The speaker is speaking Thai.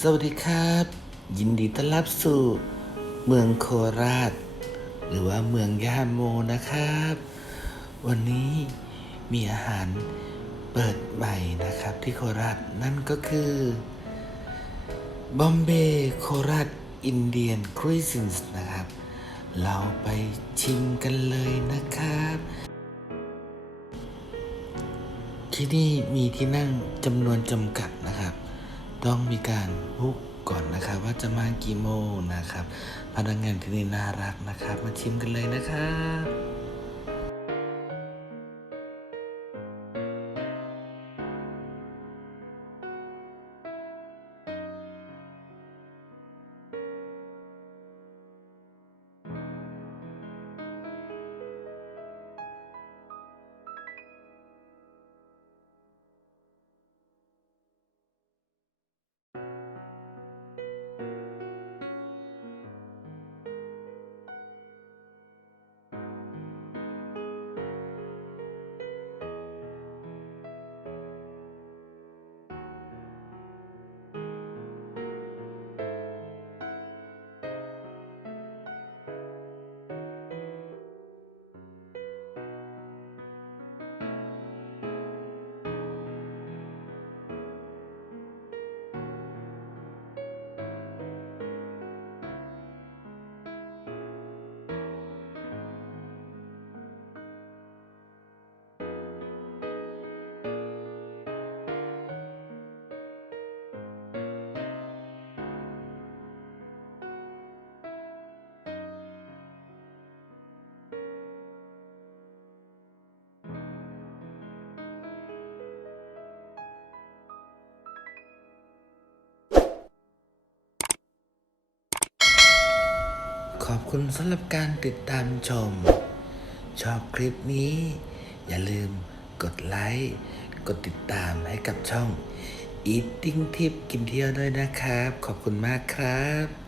สวัสดีครับ ยินดีต้อนรับสู่ เมืองโคราช หรือว่าเมืองย่าโมนะครับ วันนี้มีอาหารเปิดใหม่นะครับที่โคราชนั่นก็คือบอมเบย์โคราชอินเดียนครีซินส์นะครับ เราไปชิมกันเลยนะครับ ที่นี่มีที่นั่งจำนวนจำกัด ต้องมีการบุกก่อนนะครับว่าจะมากี่โมงนะครับ พนักงานที่นี่น่ารักนะครับ มาชิมกันเลยนะครับ ขอบคุณสำหรับการติดตามชม ชอบคลิปนี้ อย่าลืมกดไลค์กดติดตามให้กับช่อง Eating Tip กินเที่ยวด้วยนะครับ ขอบคุณมากครับ